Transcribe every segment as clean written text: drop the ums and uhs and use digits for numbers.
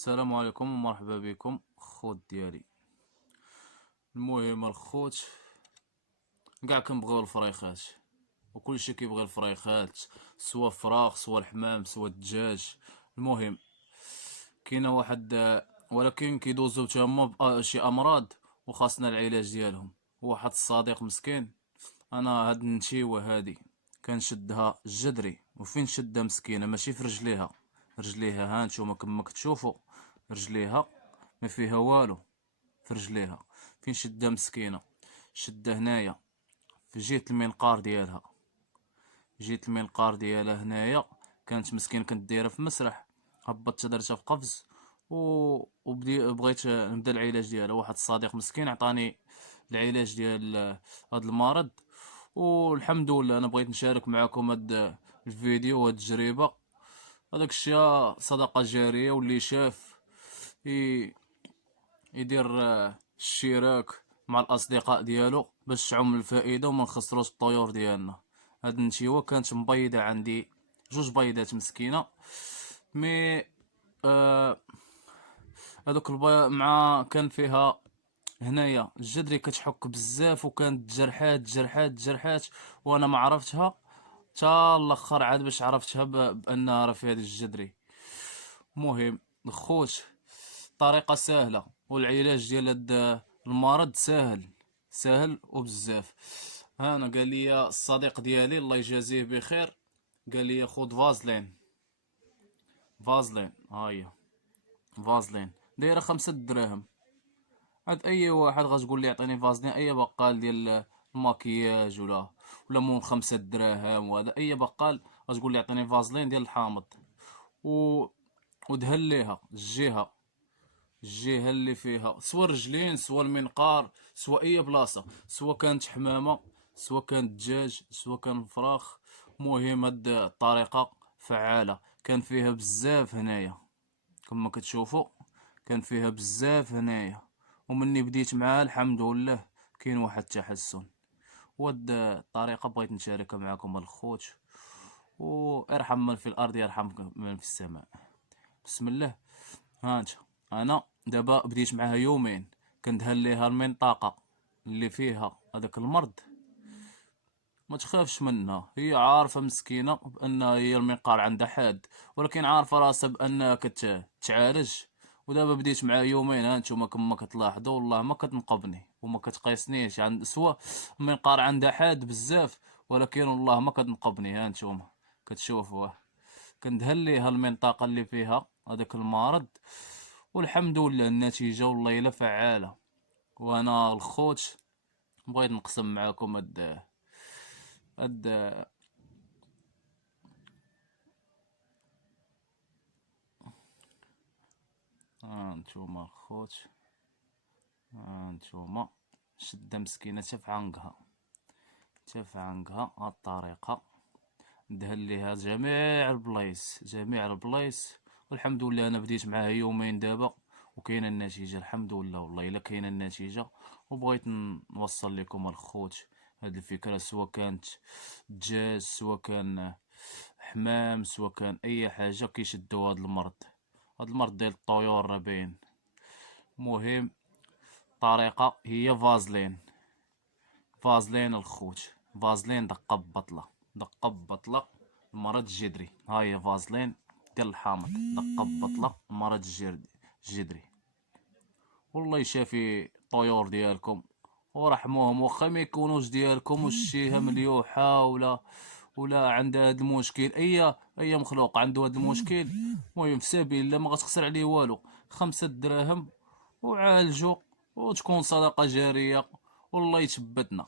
السلام عليكم ومرحبا بكم خوت ديالي. المهم الخوت كاع كنبغيو الفريخات وكلشي كيبغي الفريخات، سوا فراخ سوا الحمام سوا الدجاج. المهم كاينه واحد ولكن كيدوزو تما شي امراض وخاصنا العلاج ديالهم. واحد الصديق مسكين، انا هاد النتيوه هادي كنشدها جدري، وفين شدها مسكينه ماشي في رجليها. رجليها ها نتوما كما كتشوفوا، رجليها ما فيها والو. في رجليها فين شدها مسكينه، شدها هنايا في جهه المنقار ديالها. جهه المنقار ديالها هنايا كانت مسكين، كنت دايره في مسرح، هبطت درتها في قفز بغيت نبدا العلاج ديالها. واحد الصديق مسكين عطاني العلاج ديال هاد المرض، والحمد لله انا بغيت نشارك معكم هاد الفيديو وهاد التجربه. هذاك الشيء صدقه جاريه، واللي شاف يدير الاشتراك مع الاصدقاء ديالو باش تعم الفائده وما نخسروش الطيور ديالنا. هاد النتيوه كانت مبيضه عندي جوج بيضات مسكينه، مي هذوك البيض مع كان فيها هنايا الجدري كتحك بزاف، وكانت جرحات جرحات جرحات، وانا ما عرفتها تا الاخر عاد باش عرفتها بانها راه في هذا الجدري. مهم الخوت، طريقة سهلة والعلاج ديال هاد المرض سهل، سهل وبزاف. ها انا قال لي الصديق ديالي الله يجازيه بخير، قال لي خذ فازلين. فازلين هاهي، فازلين دايره 5 دراهم. عاد اي واحد غتقول لي عطيني فازلين، اي بقال ديال الماكياج ولا مول 5 دراهم، وهذا اي بقال غتقول لي عطيني فازلين ديال الحامض و ودهن ليها الجهة اللي فيها سوا الرجلين سوا المنقار سوا اي بلاصة، سوا كانت حمامة سوا كانت دجاج سوا كان فراخ. مهم هاد الطريقة فعالة، كان فيها بزاف هنايا كما كتشوفوا، كان فيها بزاف هنايا، ومني بديت معاها الحمد لله كاين واحد التحسن. وهاد الطريقة بغيت نشاركها معكم الخوت، وارحم من في الارض يرحمك من في السماء. بسم الله. هانت انا دابا بديت معاها يومين، كندهن ليها المنطقه اللي فيها هذاك المرض. ما تخافش منها، هي عارفه مسكينه بان هي المنقار عندها حاد، ولكن عارفه راسها بانها كتعالج. ودابا بديت معاها يومين، ها نتوما كما كتلاحظوا والله ما كتنقبني وما كتقيسنيش، عند سوا المنقار عندها حاد بزاف، ولكن والله ما كتنقبني. ها نتوما كتشوفوا كندهن ليها المنطقه اللي فيها هذاك المرض، والحمد لله النتيجة والله إلا فعالة. وأنا الخوت بغيت نقسم معاكم هاد هانتوما الخوت، هانتوما شدة مسكينة تا في عنقها، تا في عنقها. هاد الطريقة ندهن ليها جميع البلايص جميع البلايص، والحمد لله أنا بديت معاها يومين دابا وكاينه النتيجه الحمد لله والله الا كاينه النتيجه. وبغيت نوصل لكم الخوت هاد الفكره، سواء كانت دجاج سواء كان حمام سواء كان اي حاجه كيشدوا هاد المرض، هاد المرض ديال الطيور راه باين. مهم الطريقه هي فازلين، فازلين الخوت، فازلين دقه ببطله، دقه ببطله المرض الجدري. هاهي فازلين ديال الحامض دقه ببطله المرض الجدري. والله يشافي الطيور ديالكم ورحموهم، واخا ما يكونوش ديالكم وشيها مليوحه ولا عندها هاد المشكل. اي مخلوق عنده هاد المشكل، المهم في سبيل الله ما غتخسر عليه والو، 5 دراهم وعالجو وتكون صدقه جاريه. والله يثبتنا.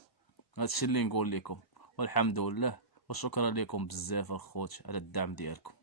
هادشي اللي نقول لكم، والحمد لله وشكرا لكم بزاف الخوت على الدعم ديالكم.